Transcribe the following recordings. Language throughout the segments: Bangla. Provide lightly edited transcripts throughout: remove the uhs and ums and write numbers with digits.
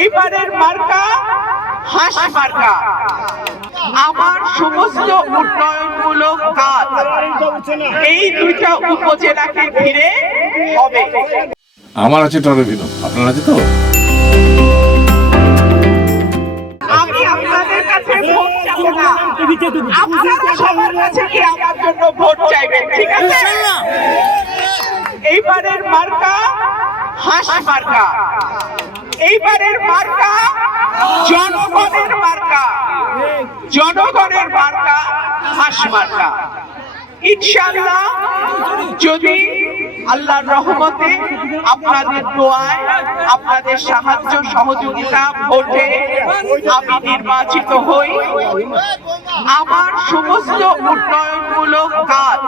এইবারের মার্কা হাঁস মার্কা। আমার সমস্ত উন্নয়নমূলক কাজ এই দুইটা উপজেলাকে ঘিরে হবে। আমার আছে টরবিনো, আপনার আছে তো? আমি আপনাদের কাছে ভোট চাইবো না, আপনারা সবার কাছে কি আমার জন্য ভোট চাইবেন, ঠিক আছে? এইবারের মার্কা হাঁস মার্কা। এইবারের মার্কা জনগণের মার্কা, জনগণের মার্কা হাঁস মার্কা। ইনশাআল্লাহ যদি আল্লাহর রহমতে আপনাদের দোয়ায়, আপনাদের সাহায্য সহযোগিতা, ভোটে আমি নির্বাচিত হই, আমার সমস্ত উন্নয়নমূলক কাজ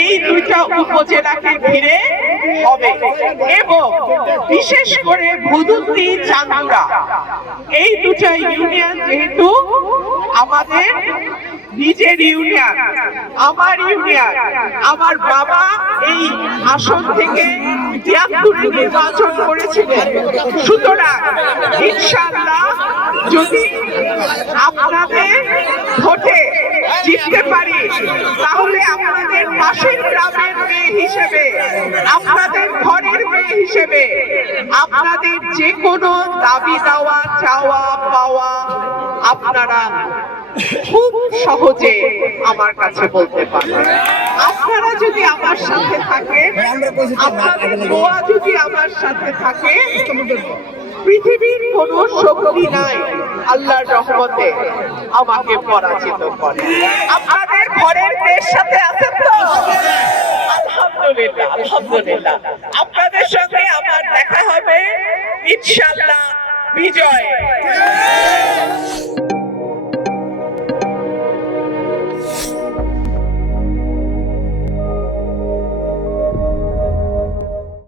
এই দুইটা উপজেলাকে ঘিরে হবে এবং বিশেষ করে ভুদুন্দি, চান্দুরা এই দুটা ইউনিয়ন যেহেতু আমাদের নিজের ইউনিয়ন, আমার ইউনিয়ন, আমার বাবা এই আসন থেকে ৭৩টি নির্বাচন করেছিলেন। সুতরাং ইনশাআল্লাহ যদি আপনাদের ভোটে জিততে পারি তাহলে আপনাদের পাশের গ্রামের মেয়ে হিসেবে, আপনাদের ঘরের মেয়ে হিসেবে আপনাদের যে কোনো দাবি দেওয়া, চাওয়া পাওয়া আপনারা খুব সহজে আমার কাছে বলতে পারেন। আপনারা যদি আমার সাথে থাকেন, আপনাদের দোয়া যদি আমার সাথে থাকে, পৃথিবীর কোন শক্তি নাই আল্লাহর রহমতে আমাকে পরাজিত করে। আপনাদের ঘরের মেয়ের সাথে আছেন তো? আলহামদুলিল্লাহ, আলহামদুলিল্লাহ। আপনাদের সঙ্গে আমার দেখা হবে ইনশাআল্লাহ বিজয়।